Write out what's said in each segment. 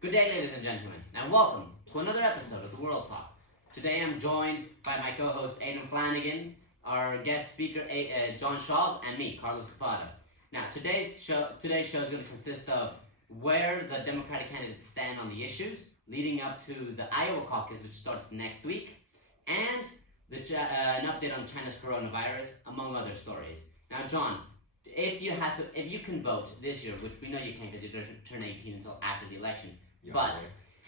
Good day, ladies and gentlemen, and welcome to another episode of the World Talk. Today I'm joined by my co-host Aidan Flanagan, our guest speaker John Schaub, and me, Carlos Zapata. Now, today's show is going to consist of where the Democratic candidates stand on the issues leading up to the Iowa caucus, which starts next week, and an update on China's coronavirus, among other stories. Now, John, if you can vote this year, which we know you can't because you don't turn 18 until after the election, but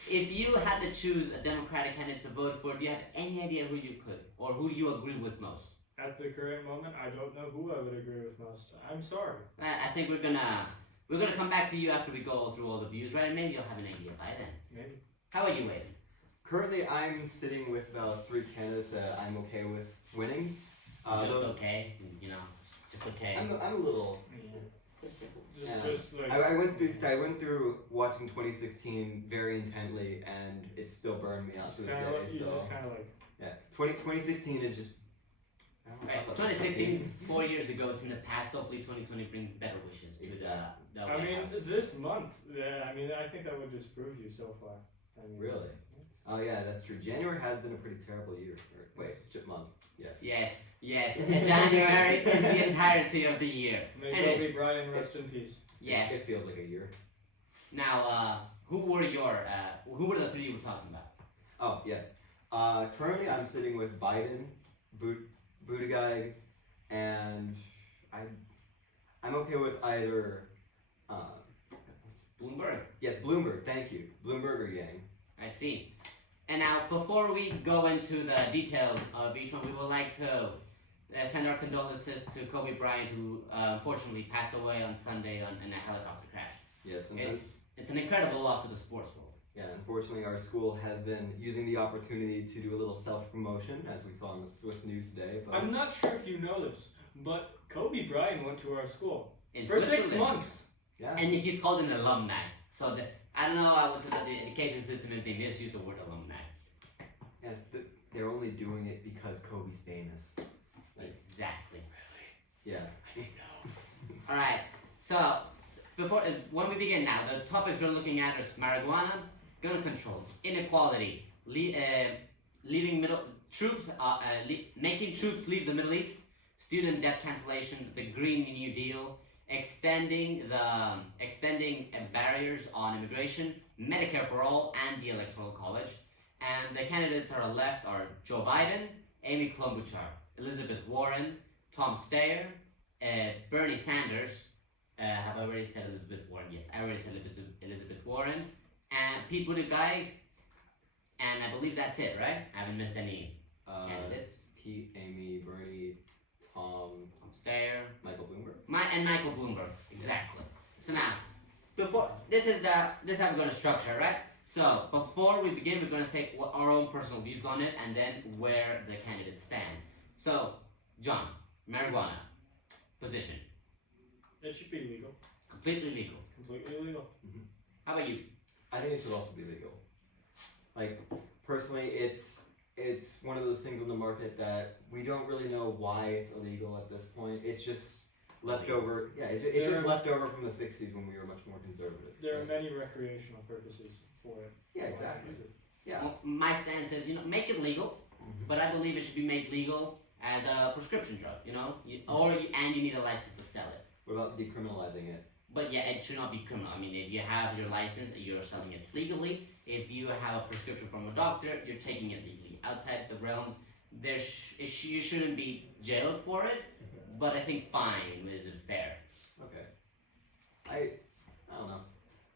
if you had to choose a Democratic candidate to vote for, do you have any idea who you could, or who you agree with most? At the current moment, I don't know who I would agree with most. I'm sorry. I think we're gonna come back to you after we go through all the views, right? Maybe you'll have an idea by then. Maybe. How about you, Aidan? Currently, I'm sitting with about 3 candidates that I'm okay with winning. Okay, just okay. I'm a little. Just like I went through watching 2016 very intently, and it still burned me out to this day. you just kind of like. Yeah, 2016 is just. I don't Right, know, talk about 2016, 4 years ago, it's in the past. Hopefully 2020 brings better wishes to the I White mean, House. this month. I think that would disprove you so far. Really? Oh yeah, that's true. January has been a pretty terrible year. Month. Yes. Yes. January is the entirety of the year. May Anyways. Kobe Bryant rest in peace. Yes. It feels like a year. Now, who were the 3 you were talking about? Oh yeah. Currently, I'm sitting with Biden, Buttigieg, and I'm okay with either. Bloomberg. Yes, Bloomberg. Thank you, Bloomberg or Yang. I see. And now, before we go into the details of each one, we would like to send our condolences to Kobe Bryant, who unfortunately passed away on Sunday in a helicopter crash. Yes, and It's an incredible loss to the sports world. yeah, unfortunately, our school has been using the opportunity to do a little self-promotion, as we saw in the Swiss news today. But I'm not sure if you know this, but Kobe Bryant went to our school In for 6 Switzerland. months. yeah, And he's called an alumni. So I don't know, I would say that the education system, if they misuse the word alumni. yeah, they're only doing it because Kobe's famous. Exactly. Yeah. Alright, so when we begin now, the topics we're looking at is marijuana, gun control, inequality, making troops leave the Middle East, student debt cancellation, the Green New Deal, extending barriers on immigration, Medicare for all, and the Electoral College. And the candidates on our left are Joe Biden, Amy Klobuchar, Elizabeth Warren, Tom Steyer, Bernie Sanders. Have I already said Elizabeth Warren? Yes, I already said Elizabeth Warren, and Pete Buttigieg, and I believe that's it, right? I haven't missed any candidates. Pete, Amy, Bernie, Tom, Steyer, Michael Bloomberg. Michael Bloomberg, exactly. So now, this is how we're going to structure, right? So before we begin, we're going to say our own personal views on it, and then where the candidates stand. So, John, marijuana, position, It should be legal. completely legal. Completely legal. How about you? I think it should also be legal. Like, personally, it's one of those things on the market that we don't really know why it's illegal at this point. It's just leftover. Yeah, it's just leftover from the 60s when we were much more conservative. There are many recreational purposes for it. Yeah, exactly. Yeah. Well, my stance is, make it legal, but I believe it should be made legal as a prescription drug, and you need a license to sell it. What about decriminalizing it? But yeah, it should not be criminal. I mean, if you have your license, you're selling it legally. If you have a prescription from a doctor, you're taking it legally. Outside the realms, you shouldn't be jailed for it, but I think fine is fair. Okay. I don't know.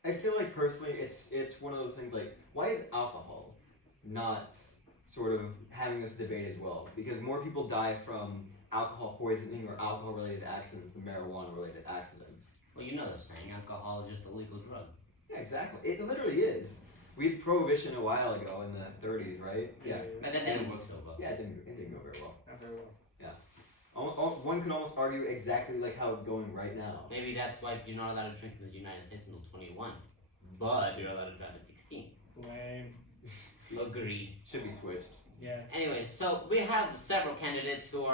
I feel like personally, it's one of those things like, why is alcohol not sort of having this debate as well? Because more people die from alcohol poisoning or alcohol-related accidents than marijuana-related accidents. Well, you know the saying, alcohol is just a legal drug. Yeah, exactly. It literally is. We had prohibition a while ago in the 30s, right? Yeah. But that didn't work so well. Yeah, it didn't go very well. Not very well. One could almost argue exactly like how it's going right now. Maybe that's why you're not allowed to drink in the United States until 21, but you're allowed to drive at 16. Lame. Agreed. Should be switched. Yeah. Anyways, so we have several candidates who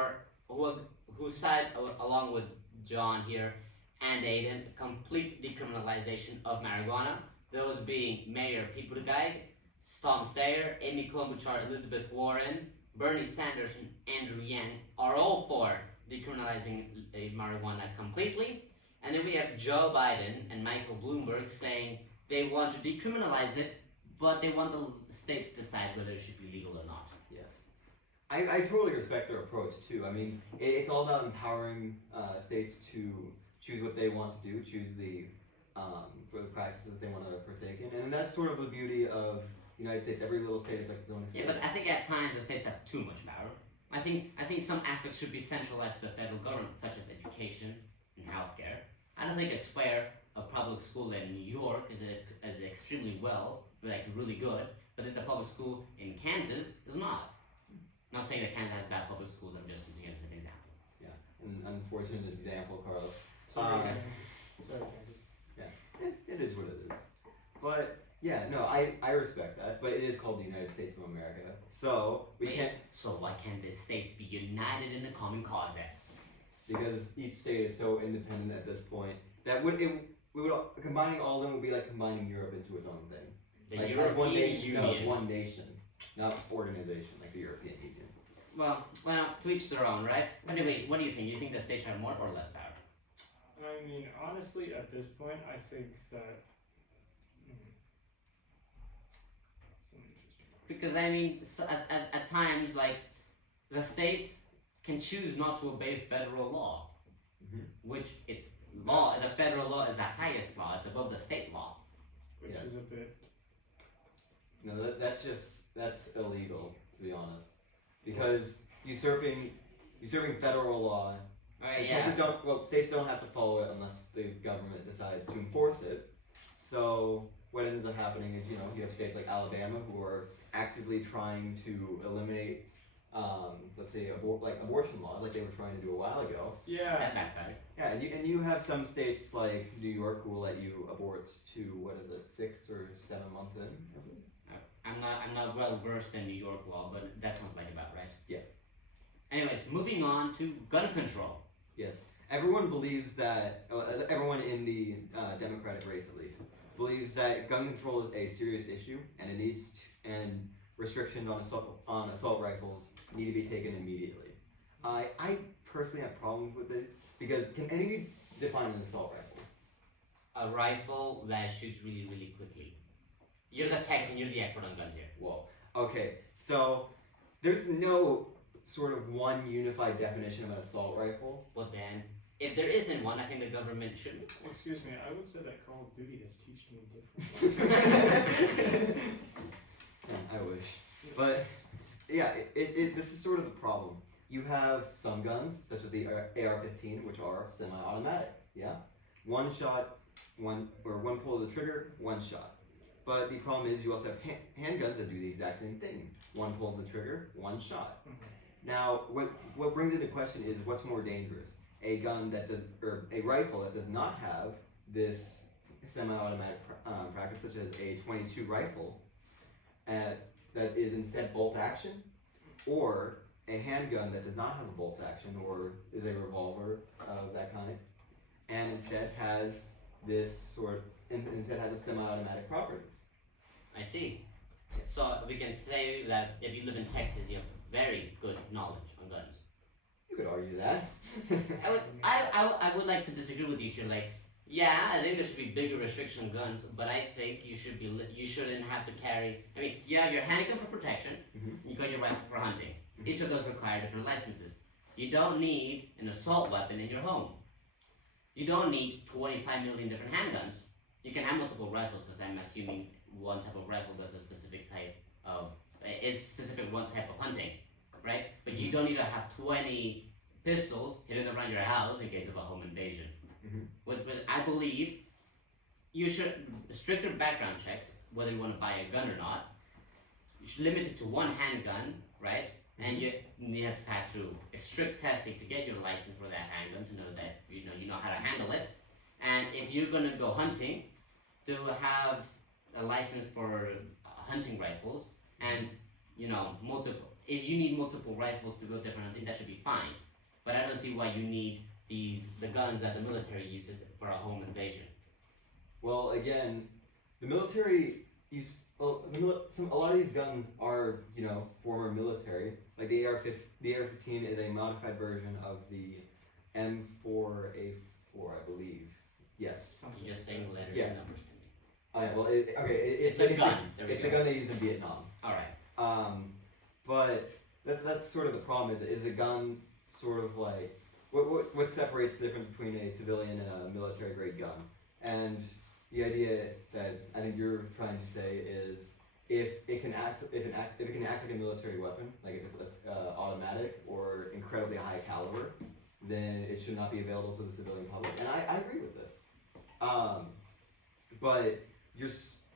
side along with John here and Aidan, complete decriminalization of marijuana. those being Mayor Pete Buttigieg, Tom Steyer, Amy Klobuchar, Elizabeth Warren, Bernie Sanders, and Andrew Yang are all for decriminalizing marijuana completely. And then we have Joe Biden and Michael Bloomberg saying they want to decriminalize it, but they want the states to decide whether it should be legal or not. Yes. I totally respect their approach too. I mean, it's all about empowering states to choose what they want to do, choose the for the practices they want to partake in, and that's sort of the beauty of the United States. Every little state is like its own Yeah, experiment. but I think at times the states have too much power. I think some aspects should be centralized to the federal government, such as education and healthcare. I don't think it's fair. A public school in New York is extremely well, like really good, but then the public school in Kansas is not. Not saying that Kansas has bad public schools. I'm just using it as an example. An unfortunate example, Carlos. Sorry, Uh, Sorry, Kansas. It is what it is. But yeah, no, I respect that. But it is called the United States of America, so we Wait, can't, So why can't the states be united in the common cause then? because each state is so independent at this point that combining all of them would be like combining Europe into its own thing. The Like as European one nation, no, Union. as one nation, not organization like the European Union. Well, to each their own, right? Anyway, what do you think? You think the states have more or less power? I mean, honestly, at this point, I think that. It's an interesting question. Because I mean, so at times, like the states can choose not to obey federal law, Mhm. which it's law. The federal law is the highest law; it's above the state law. Which Yeah. is a bit. No, that's illegal to be honest, because usurping federal law. Alright, States don't have to follow it unless the government decides to enforce it. So what ends up happening is, you have states like Alabama who are actively trying to eliminate, let's say, abortion laws, like they were trying to do a while ago. Yeah. that backfired. Yeah, and you have some states like New York who will let you abort to 6 or 7 months in. I'm not well versed in New York law, but that sounds like about right. Yeah. Anyways, moving on to gun control. Yes, everyone believes that, everyone in the Democratic race at least, believes that gun control is a serious issue and and restrictions on assault rifles need to be taken immediately. I personally have problems with it because can any define an assault rifle? A rifle that shoots really, really quickly. You're the tech and you're the expert on guns here. Whoa. Okay, so there's no sort of one unified definition of an assault rifle. But then, if there isn't one, I think the government should. Excuse me, I would say that Call of Duty has taught me different. I wish. But yeah, this is sort of the problem. You have some guns, such as the AR-15, which are semi-automatic. Yeah, one shot, one pull of the trigger, one shot. But the problem is you also have handguns that do the exact same thing. One pull of the trigger, one shot. Now, what brings into question is what's more dangerous: a gun or a rifle that does not have this semi-automatic practice, such as a .22 rifle, that is instead bolt action, or a handgun that does not have a bolt action or is a revolver of that kind, and instead has a semi-automatic properties. I see. So we can say that if you live in Texas, you have very good knowledge on guns. You could argue that. I would like to disagree with you here. Like, yeah, I think there should be bigger restriction on guns, but I think you shouldn't have to carry. I mean, you have your handgun for protection. Mhm. You got your rifle for hunting. Each of those require different licenses. You don't need an assault weapon in your home. You don't need 25 million different handguns. You can have multiple rifles because I'm assuming one type of rifle does a specific type of one type of hunting, right? But you don't need to have 20 pistols hidden around your house in case of a home invasion. Mhm. But I believe you should stricter background checks, whether you want to buy a gun or not. You should limit it to one handgun, right? And you have to pass through a strict testing to get your license for that handgun to know that you know how to handle it. And if you're gonna go hunting, to have a license for hunting rifles and multiple. If you need multiple rifles to go different hunting, that should be fine. But I don't see why you need the guns that the military uses for a home invasion. Well, again, the military a lot of these guns are former military. Like the AR-15 is a modified version of the M4A4, I believe. Yes. You're just saying letters Yeah. and numbers to me. Oh yeah. Well, It's a gun. There we It's go. the gun they used in Vietnam. All right. But that's sort of the problem. Is a gun sort of like what separates the difference between a civilian and a military grade gun? And the idea that I think you're trying to say is if it can act like a military weapon, like if it's automatic or incredibly high caliber, then it should not be available to the civilian public. And I agree with this. But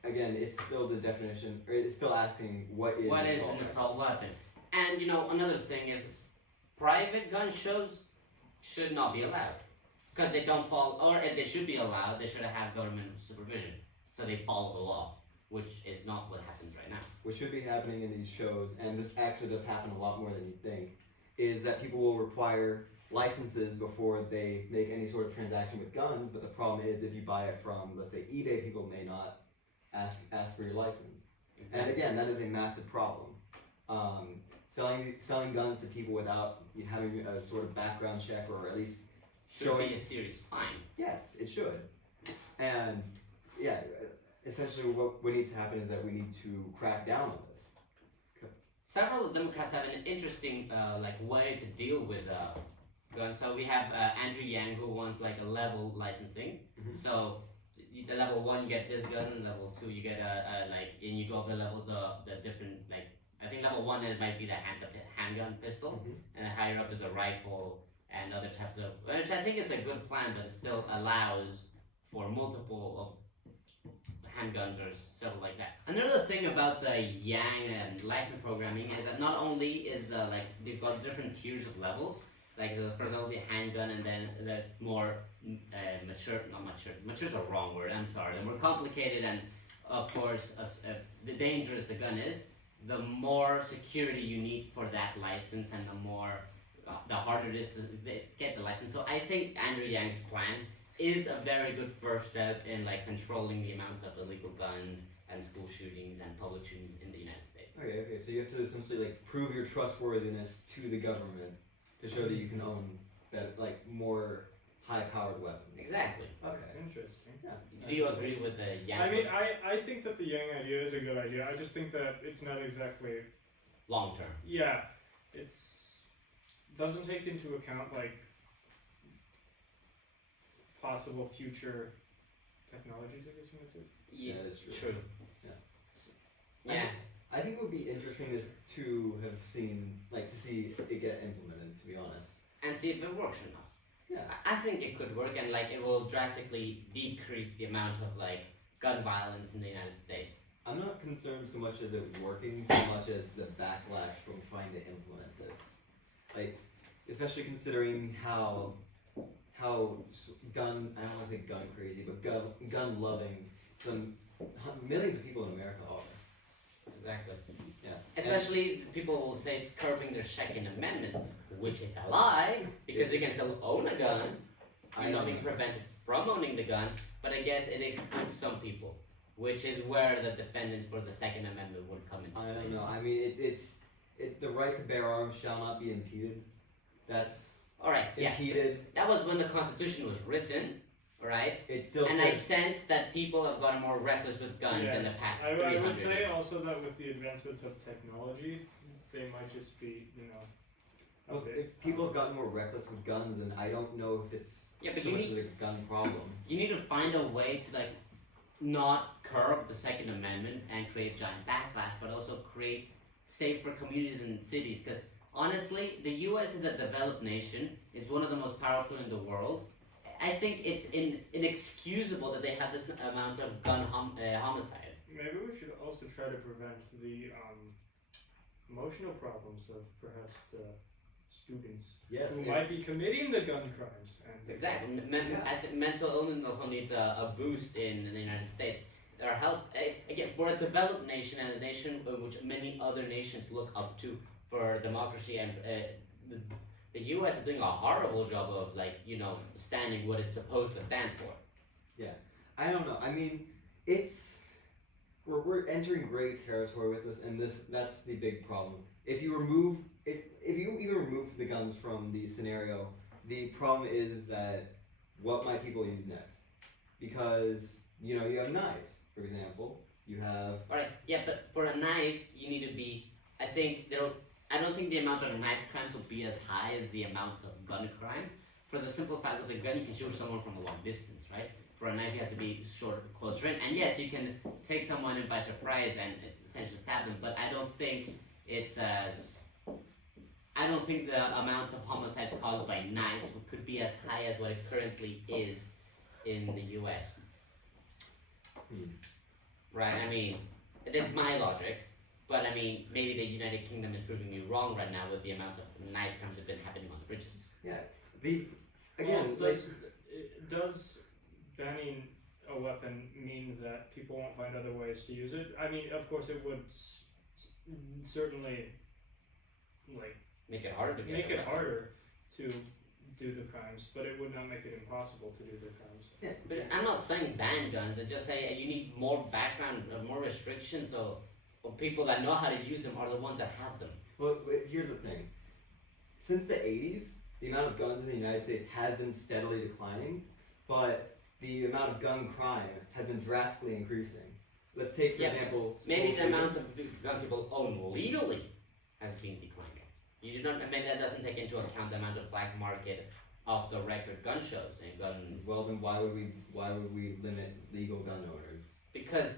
again, it's still the definition, or it's still asking what is What is an assault weapon? And another thing is, private gun shows should not be allowed because they don't fall, or if they should be allowed, they should have government supervision so they follow the law, which is not what happens right now. What should be happening in these shows, and this actually does happen a lot more than you think, is that people will require licenses before they make any sort of transaction with guns. But the problem is, if you buy it from, let's say, eBay, people may not ask for your license. And again, that is a massive problem. Selling guns to people without having a sort of background check, or at least Should be a serious fine. yes, it should. And yeah, essentially what needs to happen is that we need to crack down on this. Several Democrats have an interesting way to deal with guns. So we have Andrew Yang, who wants like a level licensing. Mhm. So the level 1 you get this gun, and level 2 you get and you go up the levels, the different, like I think level 1 might be the handgun pistol, Mhm. and higher up is a rifle and other types of, which I think is a good plan, but it still allows for multiple of handguns or several like that. Another thing about the Yang license programming is that not only is they've got different tiers of levels, like for example the handgun, and then the more mature's a wrong word, I'm sorry, the more complicated and of course the dangerous the gun is, the more security you need for that license, and the harder it is to get the license. So I think Andrew Yang's plan is a very good first step in controlling the amount of illegal guns and school shootings and public shootings in the United States. Okay, so you have to essentially prove your trustworthiness to the government to show that you can own more high-powered weapons. Exactly. Okay. That's interesting. Do you agree with the Yang? I mean, I think that the Yang idea is a good idea. I just think that it's not exactly. long term. Yeah, it's doesn't take into account possible future technologies, I guess you might say. Yeah, That is true. true. Yeah. Yeah. I think what would be interesting is to see it get implemented, to be honest. And see if it works or not. Yeah. I think it could work, and it will drastically decrease the amount of gun violence in the United States. I'm not concerned so much as it working, so much as the backlash from trying to implement this. Especially considering how gun, I don't want to say gun crazy, but gun loving millions of people in America are. Exactly. Yeah. Especially people will say it's curbing their Second Amendment, which is a lie, because you can still own a gun. You're not being prevented from owning the gun, but I guess it excludes some people, which is where the defendants for the Second Amendment would come into I place. don't know. I mean, it's the right to bear arms shall not be impeded. That's Alright, yeah. impeded. That was when the Constitution was written, right? It still And I says sense that people have gotten more reckless with guns in the Yes. past I 300 would say years. also that with the advancements of technology, they might just be, a well, bit, if people have gotten more reckless with guns, and I don't know if it's Yeah, but so you much need, of a gun problem. you need to find a way to not curb the Second Amendment and create giant backlash, but also create safer communities and cities. Because honestly, the U.S. is a developed nation. It's one of the most powerful in the world. I think it's inexcusable that they have this amount of gun homicides. Maybe we should also try to prevent the emotional problems of perhaps the students Yes. who it- might be committing the gun crimes. And Exactly. Yeah. I think mental illness also needs a boost in the United States. Our health, again, for a developed nation and a nation which many other nations look up to for democracy, and the U.S. is doing a horrible job of standing what it's supposed to stand for. I don't know. I mean, it's we're entering gray territory with this, and that's the big problem. If you remove if you even remove the guns from the scenario, the problem is that what might people use next? Because you have knives, for example. You have Alright, yeah, but for a knife, you need to be. I don't think the amount of knife crimes will be as high as the amount of gun crimes. For the simple fact that with a gun, you can shoot someone from a long distance, right? For a knife, you have to be short, close range. And yes, you can take someone in by surprise and essentially stab them. But I don't think it's as. I don't think the amount of homicides caused by knives could be as high as what it currently is in the U.S. Right? I mean, that's my logic. But I mean, maybe the United Kingdom is proving me wrong right now with the amount of knife crimes that have been happening on the bridges. Again, does banning a weapon mean that people won't find other ways to use it? I mean, of course, it would certainly Make it harder to get make a it weapon. harder to do the crimes, but it would not make it impossible to do the crimes. But I'm not saying ban guns. I just say you need more background, more restrictions, so people that know how to use them are the ones that have them. Well, here's the thing. Since the 80s, the amount of guns in the United States has been steadily declining, but the amount of gun crime has been drastically increasing. Let's take, for example, Maybe school the amount shootings. of gun people own legally has been declining. You do not. Maybe that doesn't take into account the amount of black market off the record gun shows and gun. Well, then why would we limit legal gun owners? Because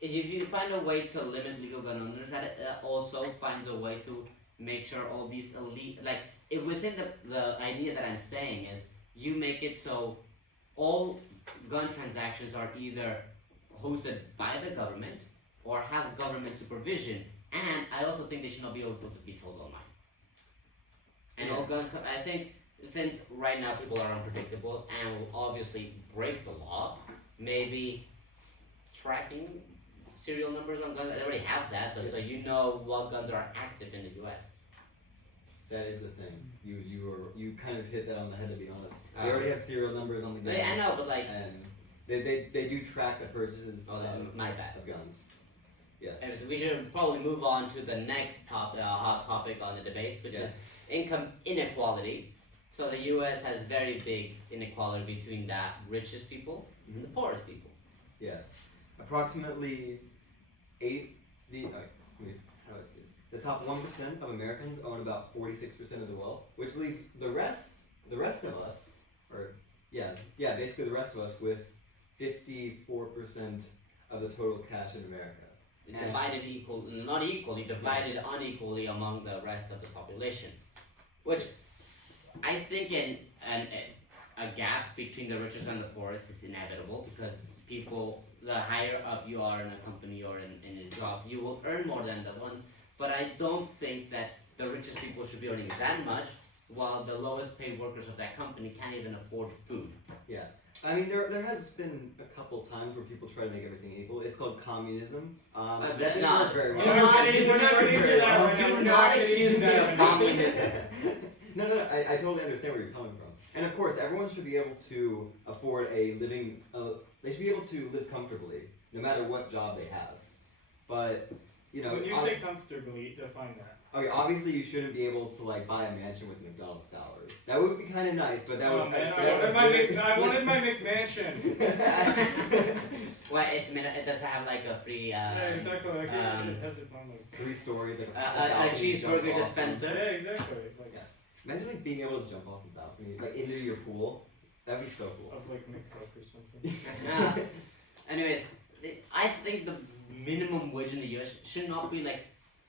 if you find a way to limit legal gun owners, that also finds a way to make sure all these elite, within the idea that I'm saying is you make it so all gun transactions are either hosted by the government or have government supervision, and I also think they should not be able to be sold online. And all guns, I think, since right now people are unpredictable and will obviously break the law, maybe tracking serial numbers on guns, they already have that, but so you know what guns are active in the US. That is the thing. You kind of hit that on the head, to be honest. They already have serial numbers on the guns. I know, but And they do track the purchases my bad. of guns. Yes. And we should probably move on to the next hot topic on the debates, which is income inequality. So the U.S. has very big inequality between the richest people and the poorest people. Yes. Approximately how do I say this? The top 1% of Americans own about 46% of the wealth, which leaves the rest of us, basically the rest of us with 54% of the total cash in America. Divided not equally, divided unequally among the rest of the population. Which I think a gap between the richest and the poorest is inevitable because the higher up you are in a company or in a job, you will earn more than the ones. But I don't think that the richest people should be earning that much while the lowest paid workers of that company can't even afford food. Yeah. I mean, there has been a couple times where people try to make everything equal. It's called communism. That didn't work very well. Do not accuse me of communism. No, I totally understand where you're coming from. And of course, everyone should be able to afford a living, they should be able to live comfortably, no matter what job they have. But, When you say comfortably, define that. Okay, obviously you shouldn't be able to buy a mansion with McDonald's salary. That would be kind of nice, but that would. I wanted my McMansion. Well, it does have a free. Yeah, exactly. It has its own 3 stories, a cheeseburger dispenser. Yeah, exactly. Imagine being able to jump off the balcony, into your pool. That'd be so cool. Of McCoke or something. Yeah. Anyways, I think the minimum wage in the US should not be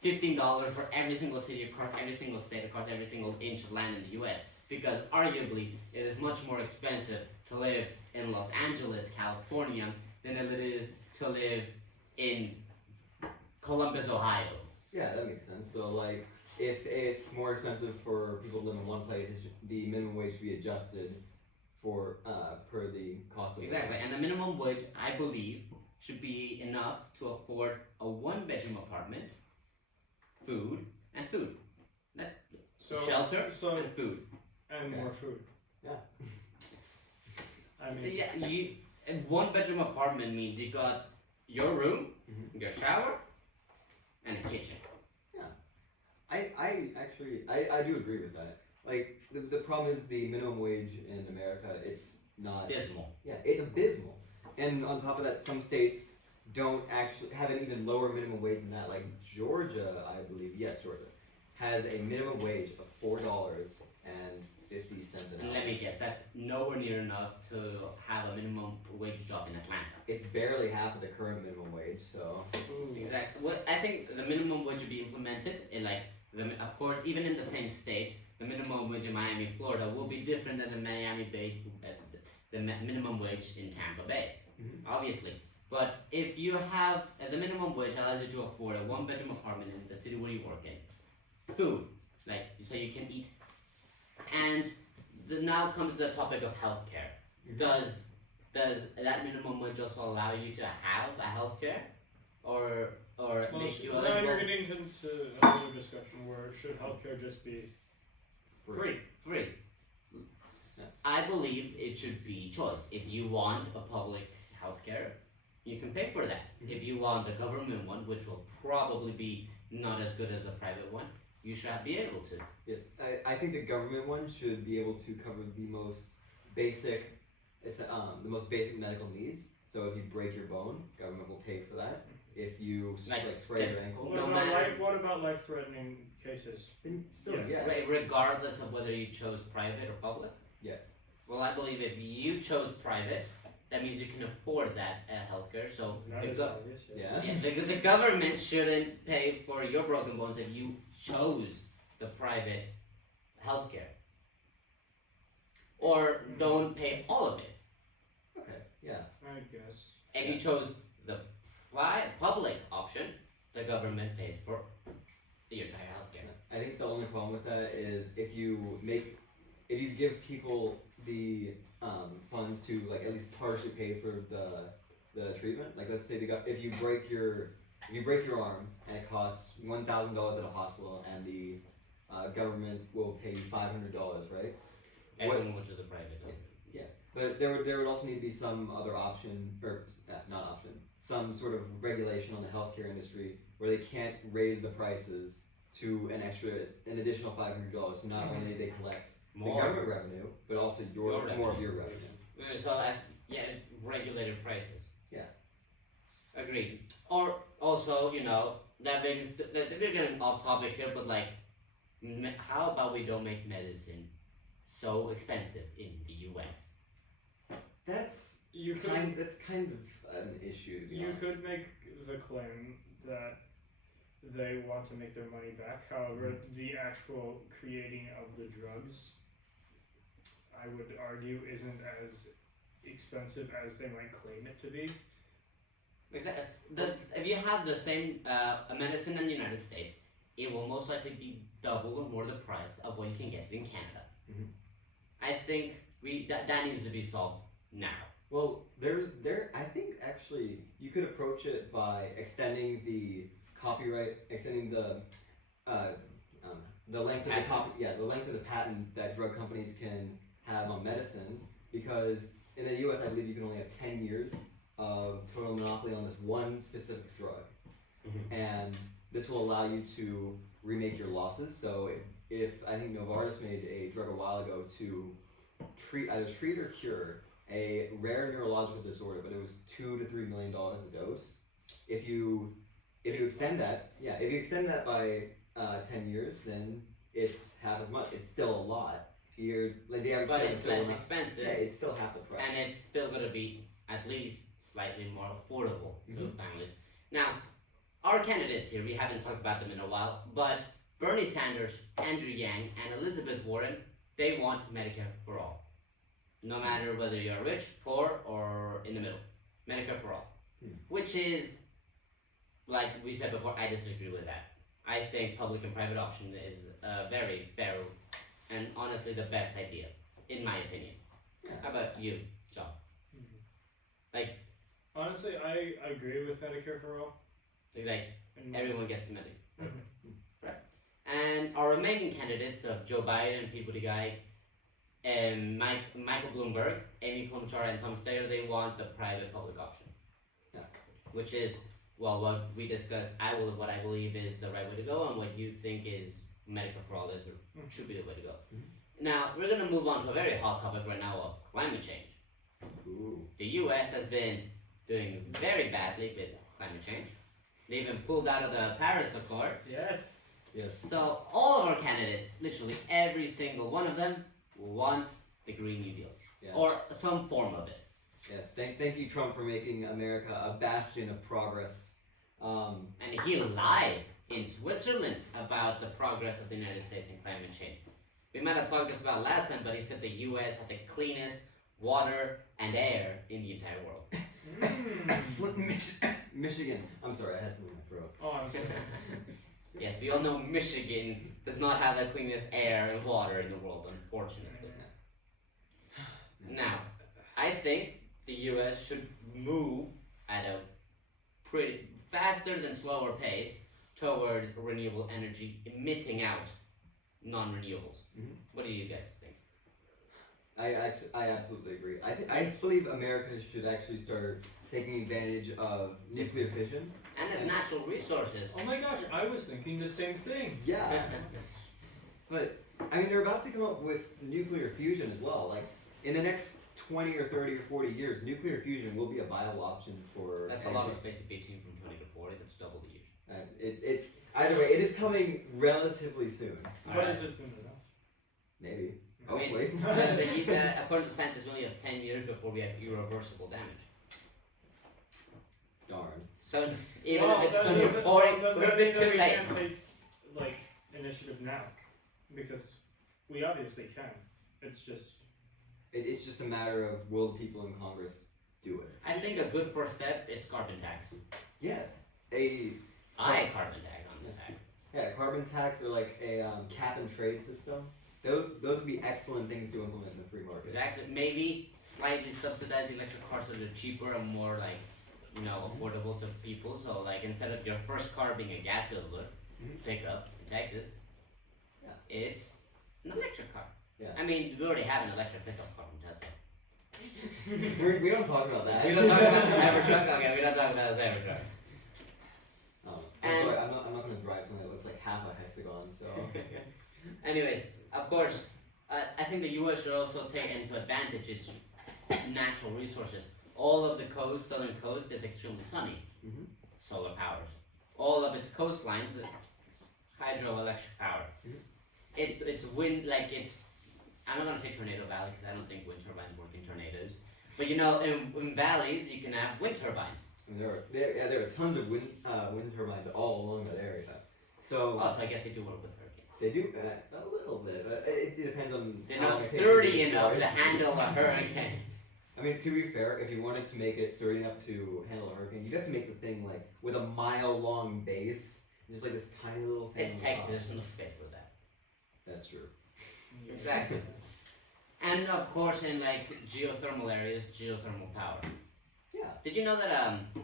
$15 for every single city across every single state across every single inch of land in the US because arguably it is much more expensive to live in Los Angeles, California than it is to live in Columbus, Ohio. Yeah, that makes sense. So if it's more expensive for people to live in one place, the minimum wage should be adjusted for per the cost of living. Exactly, and the minimum wage, I believe, should be enough to afford a 1-bedroom apartment, food. Shelter and food. And more food. Yeah. I mean. Yeah, a 1-bedroom apartment means your room, Mhm. your shower, and a kitchen. I do agree with that. Like the problem is the minimum wage in America. It's not. Dismal. Yeah, it's abysmal. And on top of that, some states don't actually have an even lower minimum wage than that. Like Georgia, I believe, yes, Georgia, has a minimum wage of $4.50 an And hour. let me guess, that's nowhere near enough to have a minimum wage job in Atlanta. It's barely half of the current minimum wage, so Exactly. What I think the minimum wage should be implemented in like of course even in the same state, the minimum wage in Miami, Florida will be different than the minimum wage in Tampa Bay, Mhm. obviously. But if you have the minimum wage allows you to afford a one-bedroom apartment in the city where you work in, food, like so you can eat, and now comes the topic of healthcare. Mhm. Does that minimum wage also allow you to have a healthcare, or Well, make you now eligible? you're getting into another discussion where should healthcare just be free? Free. I believe it should be choice. If you want a public healthcare, you can pay for that. Mhm. If you want the government one, which will probably be not as good as a private one, you should be able to. Yes, I think the government one should be able to cover the most basic, the most basic medical needs. So if you break your bone, government will pay for that. If you Like, sprain your ankle, No matter- What about life-threatening cases? then still Yes. yes. Regardless of whether you chose private or public. Yes. Well, I believe if you chose private, that means you can afford that healthcare. So That the is go- obvious. Yes. Yeah. yeah, the government shouldn't pay for your broken bones if you chose the private healthcare. Or don't pay all of it. Okay. Yeah. I guess. If you chose the public option, the government pays for your entire healthcare. I think the only problem with that is if you give people the funds to like at least partially pay for the treatment. Like let's say if you break your arm and it costs $1,000 at a hospital and the government will pay you $500, right? Everyone which is a private. But there would also need to be some other option, or not option, some sort of regulation on the healthcare industry where they can't raise the prices to an additional $500. So not only they collect the government revenue, but also more of your revenue. So regulated prices. Yeah. Agreed. Or also, that brings we're getting off topic here, but like, how about we don't make medicine so expensive in the U.S.? That's You could kind of an issue. To be you honest. could make the claim that they want to make their money back. However, the actual creating of the drugs, I would argue, isn't as expensive as they might claim it to be. Exactly. If you have the same medicine in the United States, it will most likely be double or more the price of what you can get in Canada. Mhm. I think that needs to be solved now. Well, I think actually you could approach it by extending the copyright, extending the length of the the length of the patent that drug companies can have on medicine, because in the U.S. I believe you can only have 10 years of total monopoly on this one specific drug, Mhm. and this will allow you to remake your losses. So if I think Novartis made a drug a while ago to either treat or cure a rare neurological disorder, but it was $2 to $3 million a dose. If you extend that by 10 years, then it's half as much. It's still a lot. But it's less expensive, Yeah, it's still half the price. and it's still going to be at least slightly more affordable to Mhm. families. Now, our candidates here, we haven't talked about them in a while, but Bernie Sanders, Andrew Yang, and Elizabeth Warren, they want Medicare for all. No matter whether you're rich, poor, or in the middle. Medicare for all. Which is, like we said before, I disagree with that. I think public and private option is a very fair and honestly the best idea, in my opinion. Yeah. How about you, John? Honestly, I agree with Medicare for all. Like, And everyone gets the money. Mhm. Right. And our remaining candidates of Joe Biden, Pete Buttigieg, and Michael Bloomberg, Amy Klobuchar, and Tom Steyer, they want the private public option. Yeah. which is, well, what we discussed. What I believe is the right way to go, and what you think is Medicare for All is or should be the way to go. Now we're gonna move on to a very hot topic right now of climate change. Ooh. The U.S. has been doing very badly with climate change. They even pulled out of the Paris Accord. Yes. Yes. So all of our candidates, literally every single one of them, wants the Green New Deal Yeah. or some form of it. Yeah. Thank you, Trump, for making America a bastion of progress. And he lied in Switzerland about the progress of the United States in climate change. We might have talked this about last time, but he said the U.S. had the cleanest water and air in the entire world. Michigan. I'm sorry, I had something in my throat. Oh, I'm sorry. Yes, we all know Michigan does not have the cleanest air and water in the world, unfortunately. Now, I think the U.S. should move at a pretty faster than slower pace toward renewable energy emitting out non-renewables. Mhm. What do you guys think? I absolutely agree. I believe America should actually start taking advantage of nuclear fission. And its natural resources. Oh my gosh, I was thinking the same thing. Yeah. But I mean, they're about to come up with nuclear fusion as well. Like in the next 20 or 30 or 40 years, nuclear fusion will be a viable option for. That's a lot of space between from 20 to 40. That's double the years. Either way, it is coming relatively soon. What is it soon enough? Maybe. I mean, Hopefully. according to scientists, we only have 10 years before we have irreversible damage. Darn. So even Well, if it's does done it- before it, does we're that a mean bit that too we late. can't take like initiative now? Because we obviously can. It's just It's just a matter of will the people in Congress do it? I think a good first step is carbon tax. Yes. Carbon tax on the tax. Yeah, carbon tax or like a cap and trade system. Those would be excellent things to implement in the free market. Exactly. Maybe slightly subsidize electric cars so they're cheaper and more like, affordable to people. So like instead of your first car being a gas guzzler Mhm. pickup in Texas, Yeah. it's an electric car. Yeah. I mean, we already have an electric pickup car from Tesla. We don't talk about that. We don't talk about the Cybertruck. Okay, we don't talk about the Cybertruck. I'm And- sorry, I'm not gonna drive something that looks like half a hexagon. So Anyways, of course, I think the U.S. should also take into advantage its natural resources. All of the coast, southern coast, is extremely sunny. Mhm. Solar powers. All of its coastlines, hydroelectric power. Mhm. It's wind, like it's. I'm not gonna say tornado valley because I don't think wind turbines work in tornadoes. But in valleys you can have wind turbines. and there are tons of wind turbines all along that area. So Also, I guess they do work with hurricanes. they do a little bit, but it depends on. They're how not long it takes to sturdy get enough to destroyed. handle a hurricane. I mean, to be fair, if you wanted to make it sturdy enough to handle a hurricane, you'd have to make the thing like with a mile-long base, just like this tiny little thing. It's on Texas, top. there's no space for that. That's true. Exactly. And of course, in like geothermal areas, geothermal power. Yeah. Did you know that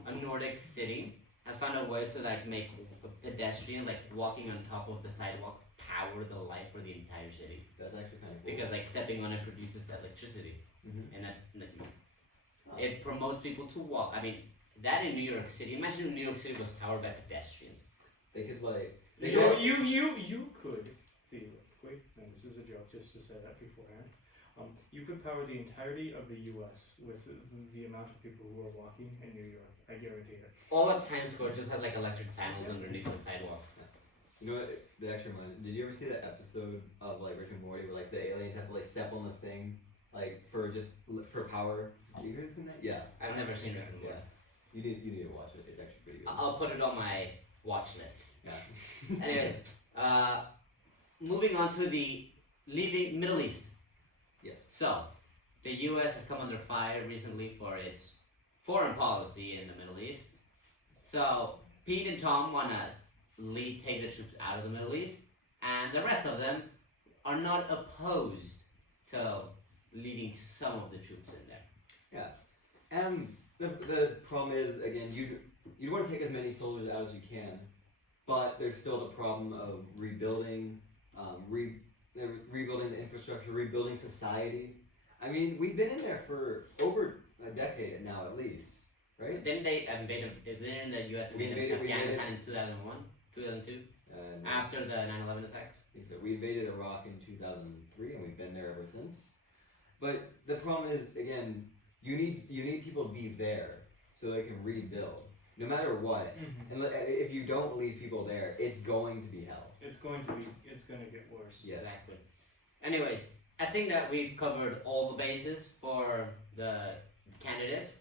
a Nordic city has found a way to like make a pedestrian like walking on top of the sidewalk power the light for the entire city? That's actually kind of cool. Because like stepping on it produces electricity, Mhm. and Oh. it promotes people to walk. I mean, that in New York City. Imagine if New York City was powered by pedestrians. They could like. They You could, could theoretically, and this is a joke just to say that beforehand. You could power the entirety of the U.S. with the amount of people who are walking in New York. I guarantee it. All of Times Square just has like electric panels underneath the sidewalk. You know what? That actually reminds. Did you ever see that episode of like Rick and Morty where like the aliens have to like step on the thing like for power? You ever seen that? Yeah. I've never seen Rick and Morty. Yeah. You need to watch it. It's actually pretty good. I'll put it on my watch list. Yeah. Anyways, moving on to the leaving Middle East. Yes. So, the U.S. has come under fire recently for its foreign policy in the Middle East. So, Pete and Tom want to take the troops out of the Middle East, and the rest of them are not opposed to leading some of the troops in there. And the problem is again you want to take as many soldiers out as you can, but there's still the problem of rebuilding, rebuilding the infrastructure, rebuilding society. I mean, we've been in there for over a decade now at least, right? Didn't they didn't the U.S. We invade invaded- we Afghanistan in 2001, 2002, And after the 9/11 attacks? so we invaded Iraq in 2003, and we've been there ever since. But the problem is, again, you need people to be there so they can rebuild, no matter what. And if you don't leave people there, it's going to be hell. It's going to get worse. Yes. Exactly. Anyways, I think that we've covered all the bases for the candidates.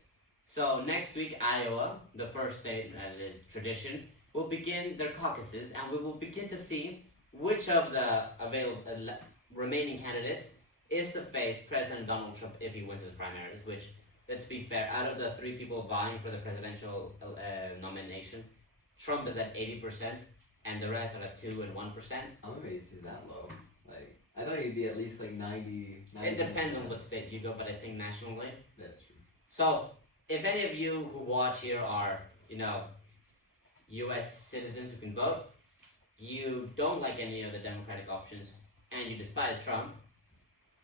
So next week, Iowa, the first state as is tradition, will begin their caucuses, and we will begin to see which of the available remaining candidates is to face President Donald Trump if he wins his primaries. Which, let's be fair, out of the 3 people vying for the presidential nomination, Trump is at 80%, and the rest are at 2 and 1%. I'm amazed he's that low. Like, I thought he'd be at least like 90. It depends on what state you go, but I think nationally. That's true. So, if any of you who watch here are, U.S. citizens who can vote, you don't like any of the Democratic options, and you despise Trump,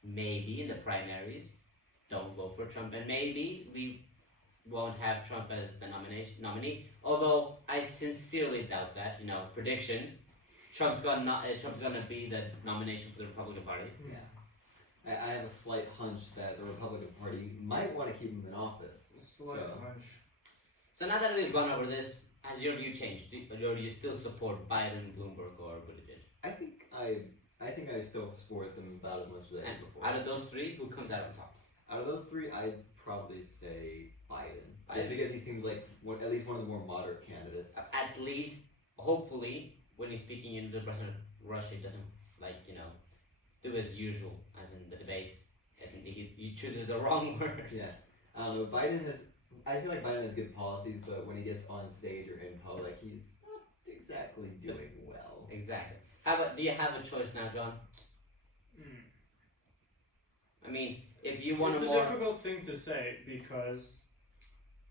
maybe in the primaries, don't vote for Trump, and maybe we won't have Trump as the nominee. Although I sincerely doubt that. Prediction: Trump's gonna be the nomination for the Republican Party. Yeah. I have a slight hunch that the Republican Party might want to keep him in office. Slight hunch. So now that we've gone over this, has your view changed? Or do you still support Biden, Bloomberg, or Buttigieg? I think I still support them about as much as I And did before. out of those 3, who comes out on top? Out of those 3, I'd probably say Biden. Just Biden. because he seems like at least one of the more moderate candidates. At least, hopefully, when he's speaking in the President of Russia, he doesn't do as usual as in the debates, and he chooses the wrong words. Yeah. I feel like Biden has good policies, but when he gets on stage or in public, he's not exactly doing well. Exactly. Do you have a choice now, John? I mean, if you want it's a a more, difficult thing to say because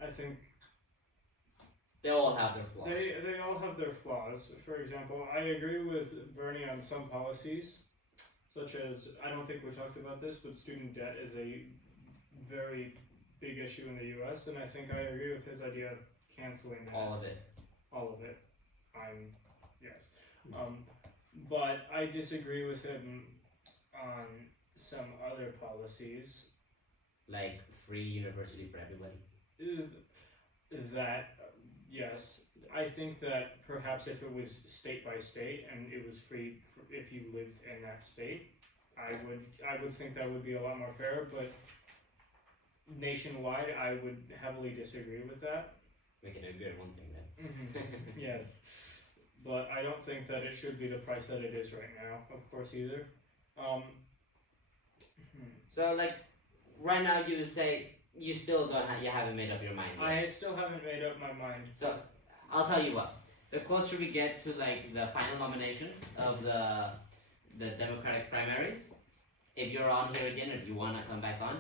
I think they all have their flaws. they all have their flaws. For example, I agree with Bernie on some policies, such as, I don't think we talked about this, but student debt is a very big issue in the U.S., and I think I agree with his idea of canceling that. All of it. All of it. Yes. But I disagree with him on some other policies Like free university for everybody. that, yes, I think that perhaps if it was state by state and it was free if you lived in that state, I would think that would be a lot more fair, but nationwide I would heavily disagree with that. We can agree on one thing then. Yes, but I don't think that it should be the price that it is right now, of course, either. So right now you would say you still you haven't made up your mind yet. I still haven't made up my mind. So I'll tell you what. The closer we get to the final nomination of the Democratic primaries, if you're on here again, if you want to come back on,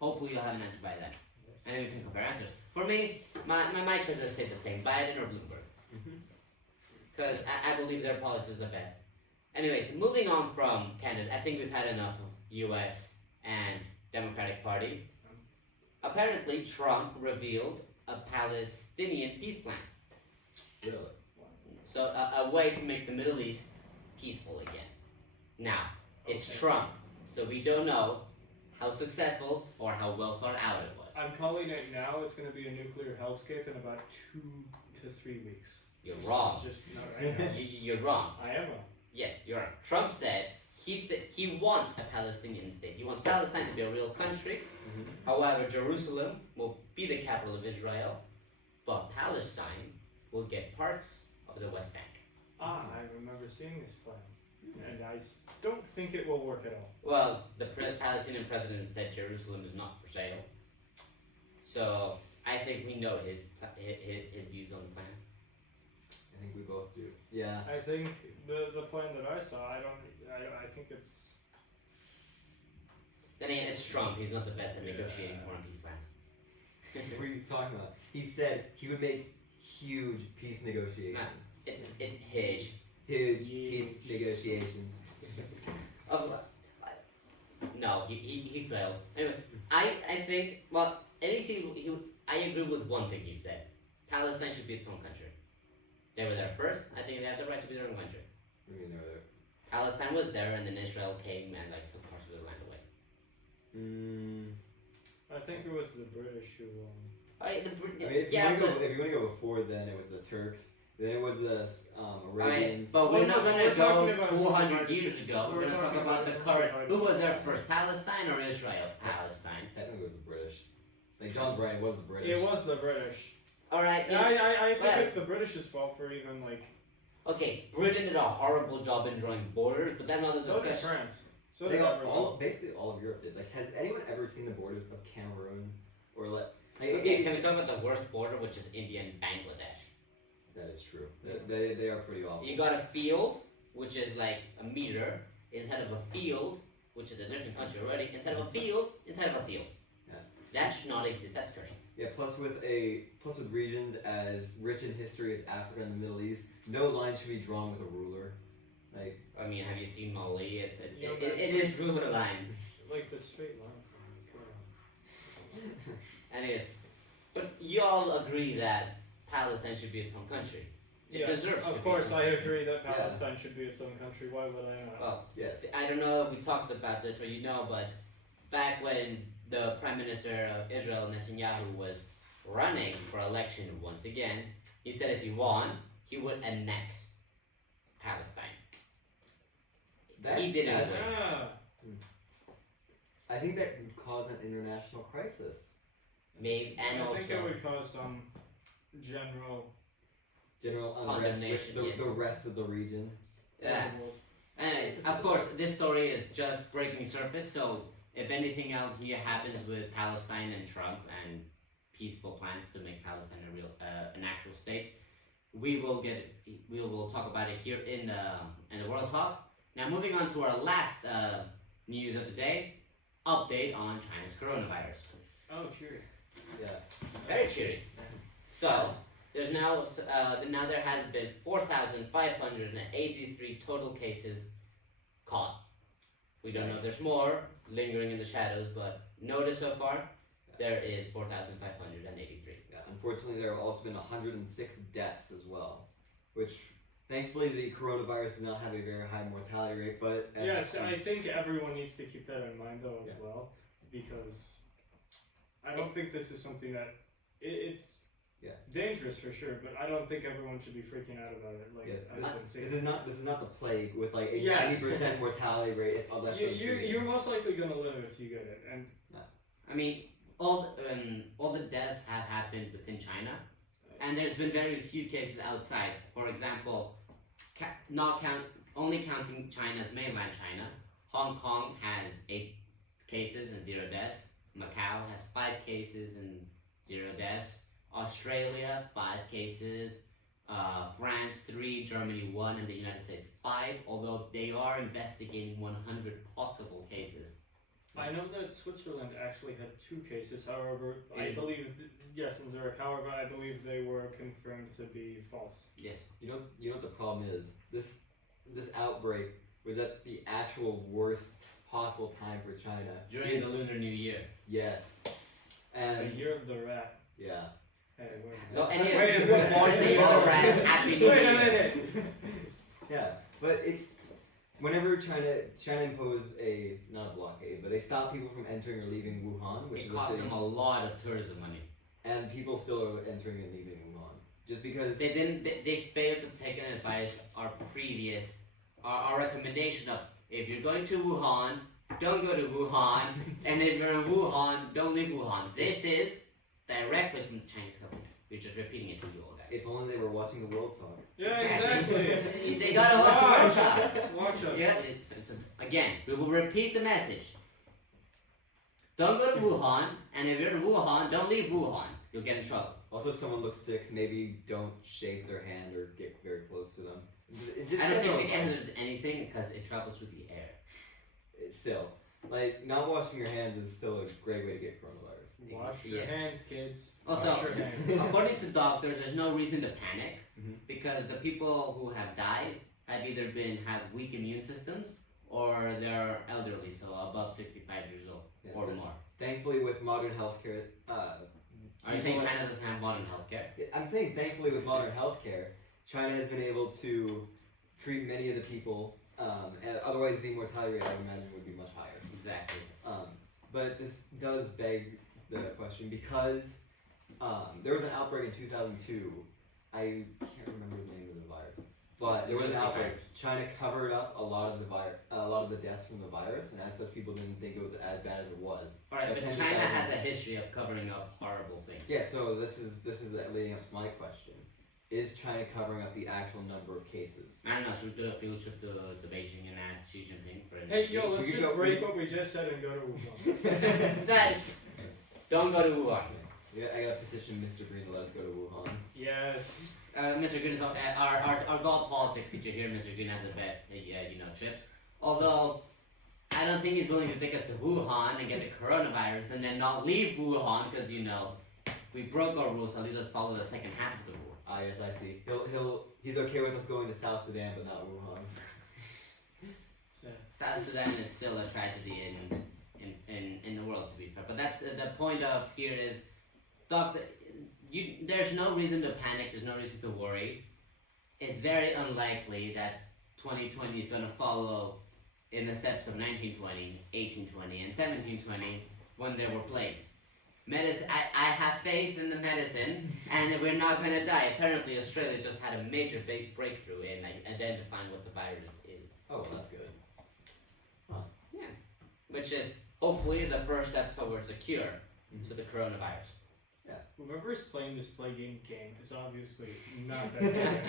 hopefully you'll have an answer by then, and then we can compare answers. For me, my choices stay the same: Biden or Bloomberg, because I believe their policy is the best. Anyways, moving on from Canada, I think we've had enough of U.S. and Democratic Party. Apparently, Trump revealed a Palestinian peace plan. Really? So a way to make the Middle East peaceful again. Now, it's Okay. Trump, so we don't know how successful or how well thought out it was. I'm calling it now. It's going to be a nuclear hellscape in about 2 to 3 weeks. You're wrong. Just not right now. You're wrong. I am wrong. Yes, you're wrong. Trump said he wants a Palestinian state. He wants Palestine to be a real country. However, Jerusalem will be the capital of Israel, but Palestine will get parts of the West Bank. I remember seeing this plan, and I don't think it will work at all. Well, the Palestinian president said Jerusalem is not for sale. So I think we know his views on the plan. I think we both do. Yeah. I think the plan that I saw, I think it's. Then again, it's Trump. He's not the best at negotiating foreign peace plans. What are you talking about? He said he would make huge peace negotiations. It's huge. Huge peace negotiations. No, he failed. Anyway, I think, well, at least agree with one thing he said. Palestine should be its own country. They were there first. I think they have the right to be their own country. What do you mean they were there? Palestine was there, and then Israel came and like took parts of the land away. I think it was the British who. I mean, if you want to go before then, it was the Turks. Then it was the Arabians. But we're not going to go talking about 200 years ago. We're going to talk talking about the about current. divided Who was there first, Palestine or Israel? Palestine. Technically, it was the British. Like John's right, it was the British. It was the British. All right. I think well- it's the British's fault for even like. Okay, Britain did a horrible job in drawing borders, but that's not the So did discussion. France. So They did all, everyone. basically all of Europe did. Like, has anyone ever seen the borders of Cameroon or like? Okay, can we talk about the worst border, which is India and Bangladesh? That is true. They are pretty awful. You got a field, which is like a meter, instead of a field, which is a different country already, instead of a field, instead of a field. Yeah. That should not exist. That's cursed. Yeah. Plus with regions as rich in history as Africa and the Middle East, no line should be drawn with a ruler. Like. I mean, have you seen Mali? It Yeah, is ruler lines. Like the straight line. Come on. Anyways, but you all agree that Palestine should be its own country. It Yes, deserves to of be course, its own I country. agree that Yeah. Palestine should be its own country. Why would I not? Well, Yes. I don't know if we talked about this or you know, but back when the Prime Minister of Israel, Netanyahu, was running for election once again, he said if he won, he would annex Palestine. He didn't that's- win. Ah, I think that would cause an international crisis. Maybe, and I also, think it would cause some general. General unrest Condemnation, with yes. the rest of the region. yeah. Anyways, of course, this story is just breaking surface, so if anything else new happens with Palestine and Trump and peaceful plans to make Palestine a real, an actual state, we will talk about it here in the World Talk. Now, moving on to our last news of the day, update on China's coronavirus. Oh, sure. Yeah. Very cheery. So, there's now there has been 4,583 total cases caught. We don't know if there's more lingering in the shadows, but notice so far there is 4,583. Yeah. Unfortunately, there have also been 106 deaths as well, which thankfully the coronavirus does not have a very high mortality rate. But as Yes, I think everyone needs to keep that in mind though as Yeah. well, because I don't think this is something that it's Yeah. dangerous for sure, but I don't think everyone should be freaking out about it. Like yes, I've been saying. this is not the plague with like a Yeah. 90% mortality rate if left untreated. You're most likely gonna live if you get it, and I mean, all the deaths have happened within China, and there's been very few cases outside. For example, only counting China's mainland China, Hong Kong has 8 cases and 0 deaths. Macau has 5 cases and 0 deaths. Australia 5 cases. France 3, Germany 1, and the United States 5. Although they are investigating 100 possible cases. I know that Switzerland actually had 2 cases. However, I Is- believe yes, in Zurich. However, I believe they were confirmed to be false. Yes. You know what the problem is? This outbreak was at the actual worst possible time for China. During the Lunar New Year. Yes. The And year of the rat. yeah. Hey, wait. So That's any not- of wait, you who wait, are born in the wait, year of the wait, rat, Happy New Wait a Year. minute. Yeah, but whenever China imposed not a blockade, but they stopped people from entering or leaving Wuhan, which It is a cost city, them a lot of tourism money. and people still are entering and leaving Wuhan just because. They didn't. They failed to take an advice. Our recommendation of if you're going to Wuhan, don't go to Wuhan, and if you're in Wuhan, don't leave Wuhan. This is directly from the Chinese government. We're just repeating it to you all guys. If only they were watching the World Talk. Yeah, exactly. They gotta watch the World Talk. Watch us. Yeah, again, we will repeat the message. Don't go to Wuhan, and if you're in Wuhan, don't leave Wuhan. You'll get in trouble. Also, if someone looks sick, maybe don't shake their hand or get very close to them. Just I don't think general she can advice. do anything because it travels through the air. It's still, like, not washing your hands is still a great way to get coronavirus. Wash your Yes. hands, kids. Also, Wash your hands. according to doctors, there's no reason to panic Mhm. because the people who have died have either have weak immune systems or they're elderly, so above 65 years old Yes, or that- more. Thankfully, with modern healthcare, Are you saying China doesn't have modern healthcare? I'm saying thankfully with modern healthcare, China has been able to treat many of the people. And otherwise, the mortality rate I would imagine would be much higher. Exactly. But this does beg the question because there was an outbreak in 2002. I can't remember the name of the virus, but there was an outbreak. China covered up a lot of the deaths from the virus, and as such, people didn't think it was as bad as it was. Alright, but Tens of China thousands. has a history of covering up horrible things. Yeah, so this is leading up to my question: is China covering up the actual number of cases? I don't know, should we do a field trip to Beijing and ask Xi Jinping for an Hey, yo, We let's could just go- break what we just said and go to Wuhan. Guys, don't go to Wuhan. I gotta petition Mr. Green to let us go to Wuhan. Yes. Mr. Green is our golf politics teacher here. Mr. Green has the best, trips. Although I don't think he's willing to take us to Wuhan and get the coronavirus and then not leave Wuhan because we broke our rules. So at least let's follow the second half of the rule. Ah, yes, I see. He's okay with us going to South Sudan, but not Wuhan. So, South Sudan is still a tragedy in the world, to be fair. But that's the point of here is, doctor. There's no reason to panic. There's no reason to worry. It's very unlikely that 2020 is going to follow in the steps of 1920, 1820, and 1720 when there were plagues. I have faith in the medicine, and we're not going to die. Apparently, Australia just had a major big breakthrough in identifying what the virus is. Oh, that's good. Which is hopefully the first step towards a cure to the coronavirus. whoever's playing this plague game is obviously not that good.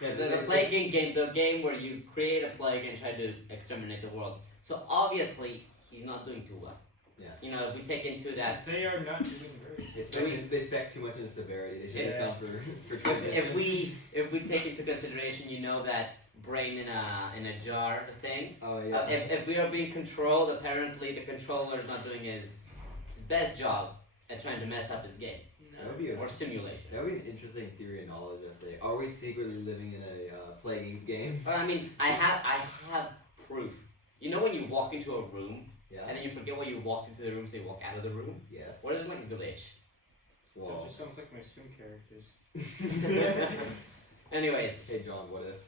Yeah, The plaguing game, the game where you create a plague and try to exterminate the world. So obviously, he's not doing too well. Yeah. You know, if we take into that, They are not doing great. They spec too much into severity. They should have Yeah. gone for treatment. if we take into consideration, that brain in a jar thing. Oh yeah. If we are being controlled, apparently the controller is not doing his best job at trying to mess up his game That would be or simulation. that would be an interesting theory of knowledge. I say, are we secretly living in a plaguing game? But I mean, I have proof. You know when you walk into a room Yeah. and then you forget why you walked into the room, so you walk out of the room? Yes. Or is it like a glitch? That Whoa. just sounds like my Sim characters. Anyways, Hey John, what if?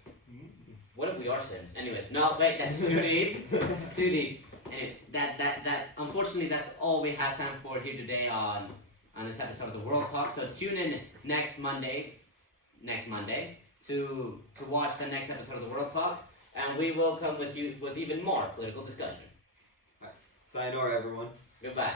what if we are Sims? Anyways, no, wait, that's too deep. That's too deep. Anyway, that unfortunately that's all we have time for here today on this episode of the World Talk. So tune in next Monday to watch the next episode of the World Talk, and we will come with you with even more political discussion. Sayonara, everyone. Goodbye.